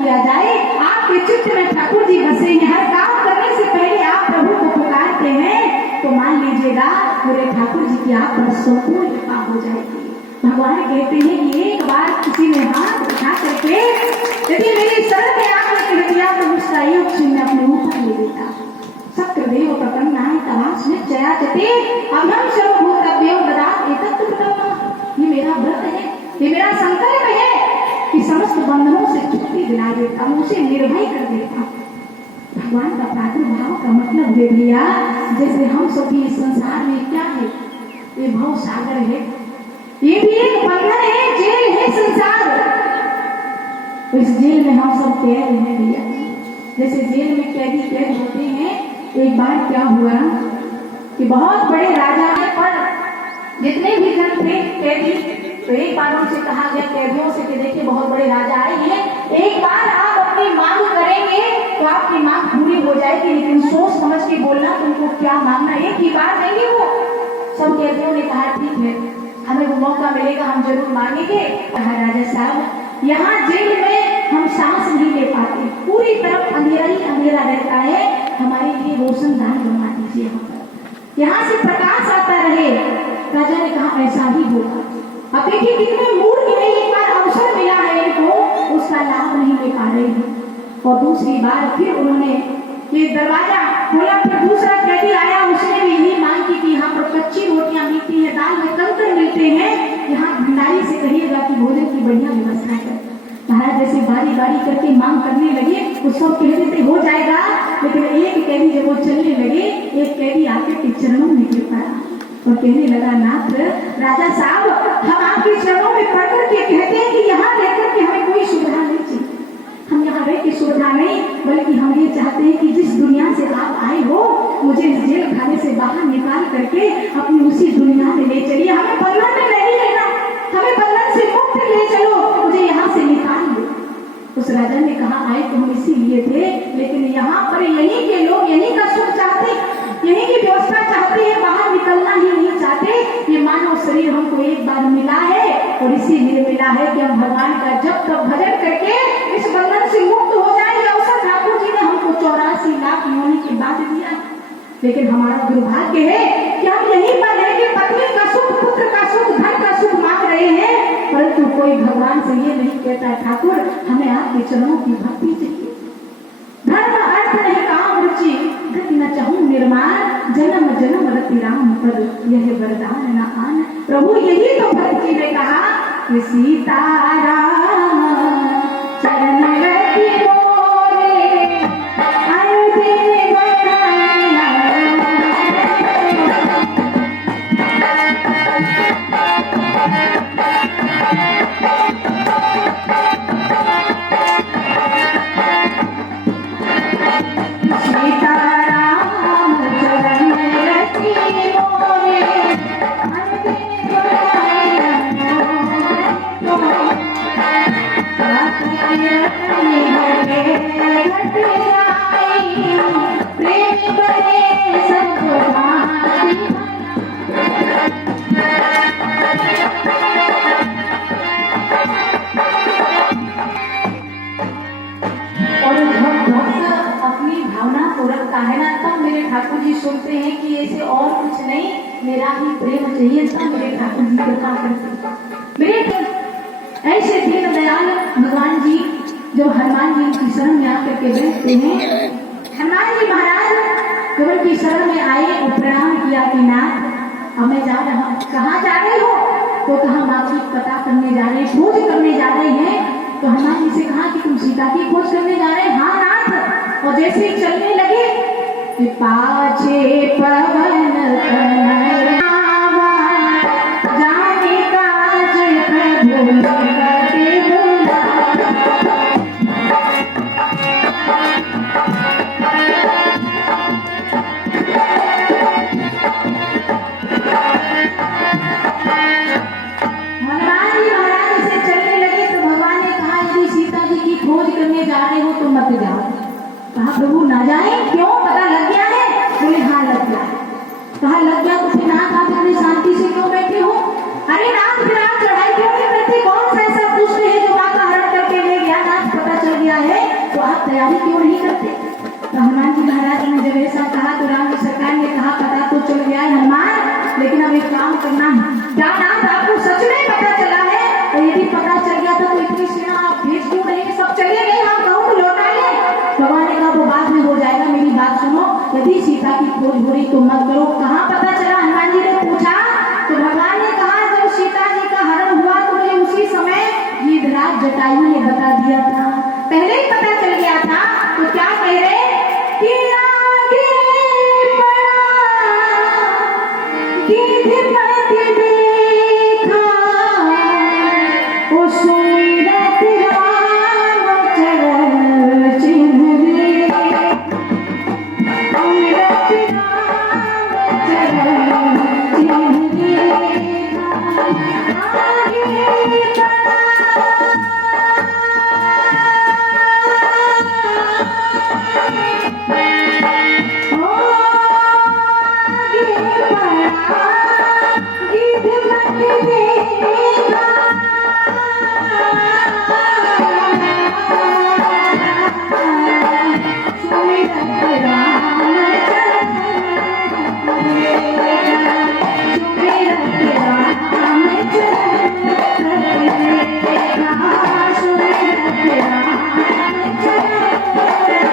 किया जाए। आपके चित्त में ठाकुर जी बसे हैं, हर काम करने से पहले आप प्रभु को पुकारते हैं तो मान लीजिएगा पूरे ठाकुर जी की आप पर संपूर्ण कृपा हो जाएगी। भगवान कहते हैं कि एक बार किसी ने हाथ उठा करके यदि मेरी शरण में आकर कह दिया तो उसका एक चिन्ह अपने ऊपर ले लेता। सक्रदेव प्रपन्नाय तवास में चयाचते अभ्यम सर्वभूतभ्यो ददात एतत् प्रपन्ना। ये मेरा व्रत है, ये मेरा संकल्प है कि समस्त बंधनों से छुट्टी दिला देता हूँ, उसे निर्भय कर देता। भगवान का प्रादुर्भाव का मतलब है भैया, जैसे हम सभी इस संसार में क्या है, ये भव सागर है, ये भी एक बंधन है, जेल है संसार। इस जेल में हम सब कैद हैं भैया। जैसे जेल में कैदी कैद होते हैं। एक बार क्या हुआ कि बहुत बड़े राजा पर जितने भी जन थे कैदी, तो एक बार उनसे कहा गया कैदियों से कि देखिए बहुत बड़े राजा आए हैं, एक बार आप अपनी मांग करेंगे तो आपकी मांग पूरी हो जाएगी, लेकिन सोच समझ के बोलना तुमको क्या मांगना, एक ही बार देंगे वो। सब कैदियों ने कहा ठीक है, हमें वो मौका मिलेगा, हम जरूर मांगेंगे। कहा राजा साहब यहाँ जेल में हम सांस नहीं ले पाते, पूरी तरफ अंधेरा ही अंधेरा रहता है, हमारे लिए रोशनदान बनवा दीजिए, यहाँ से प्रकाश आता रहे। राजा ने कहा ऐसा ही होगा। अब देखिए कितने मूर्ख है, एक बार अवसर मिला है इनको, उसका लाभ नहीं ले पा रहे हैं। और दूसरी बार फिर उन्होंने ये दरवाजा खोला, फिर दूसरा कैदी आया, उसने भी यही मांग की कि यहाँ पर कच्ची रोटियां मिलती है, दाल में कंकर मिलते हैं, यहाँ भंडारी से कहिएगा कि भोजन की बढ़िया व्यवस्था है। महाराज जैसे बारी बारी करके मांग करने लगे, वो सब कह देते हो जाएगा, लेकिन एक कैदी जब वो चलने लगे, एक कैदी आके के चरणों में गिर पड़ा और कहने लगा नाथ राजा साहब, हम आपके चरणों में पड़ करके कहते हैं कि यहाँ रहकर के हमें कोई सुविधा नहीं चाहिए, हम यहाँ रह की सुविधा नहीं, बल्कि हम ये चाहते हैं कि जिस दुनिया से आप आए हो मुझे इस जेल खाने से बाहर निकाल करके अपनी उसी दुनिया में ले चलिए, हमें बंधन में नहीं रहना, हमें बंधन से मुक्त ले चलो, मुझे यहाँ से निकाल दो। उस राजा ने कहा आए तो हम इसीलिए थे, लेकिन यहाँ पर यहीं के लोग यहीं का सुख चाहते, यहीं की व्यवस्था चाहते हैं, बाहर निकलना ही नहीं चाहते। ये मानव शरीर हमको एक बार मिला है और इसीलिए मिला है कि हम भगवान का जब तक भजन करके इस बंधन से मुक्त हो जाए। अवसर ठाकुर जी ने हमको 84 लाख योनि के बाद दिया, लेकिन हमारा दुर्भाग्य है कि हम यहीं पर रह के पत्नी का सुख, पुत्र का सुख, धन का सुख मांग रहे हैं, परंतु कोई भगवान से ये नहीं कहता ठाकुर हमें आपके चरणों की भक्ति चाहिए। धर्म अर्थ नहीं काम रुचि, गति न चाहूं निर्माण, जन्म जन्म रति राम पद, यह वरदान न आन। प्रभु यही तो भक्त जी ने कहा कि सीताराम चरण रति मोरे, अयोध्या बनाया। ठाकुर जी सुनते हैं कि ऐसे और कुछ नहीं, मेरा ही प्रेम चाहिए, सब मेरे ठाकुर जी कृपा करते। मेरे ऐसे दीन दयाल भगवान जी जब हनुमान जी की शरण में आकर के बैठते हैं, हनुमान जी महाराज जब उनकी शरण में आए और प्रणाम किया कि नाथ अब मैं जा रहा हूँ। कहाँ जा रहे हो? तो कहा माँ की पता करने जा रहे हैं, खोज करने जा रहे हैं। तो हनुमान जी से कहा कि तुम सीता की खोज करने जा रहे हैं? हाँ नाथ। और जैसे ही चलने लगे पाछे पवन तनय आवा, जाने काज प्रभु करते बोला। हनुमान जी महाराज से चलने लगे तो भगवान ने कहा यदि सीता जी की खोज करने जा रहे हो तो मत जाओ। कहा प्रभु ना जाए, क्यों? पता लग गया है? बोले हाँ लग गया। कहा लग गया तो फिर नाथ आप इतनी शांति से क्यों बैठे हो? अरे नाथ फिर आप चढ़ाई क्यों नहीं करते? कौन सा ऐसा दुष्ट है जो माँ का हरण करके ले गया? नाथ पता चल गया है तो आप तैयारी क्यों नहीं करते? तो हनुमान जी महाराज ने जब ऐसा कहा तो राम जी सरकार ने कहा पता तो चल गया है हनुमान, लेकिन अब एक काम करना है, क्या नाथ आपको सच में पता चला है? और यदि पता चल गया था तो इतनी सेना आप भेज क्यों नहीं? सब चले गए, हम कहूँ तो लौटा ले। भगवान ने कहा वो बाद में हो जाएगा, मेरी बात सुनो, यदि सीता की खोज हो रही तो मत करो। कहाँ पता चला? हनुमान जी ने पूछा तो भगवान ने कहा जब सीता जी का हरण हुआ तो मुझे उसी समय गीधराज जटायु ने बता दिया था, पहले ही पता चल गया था। तो क्या कह रहे कि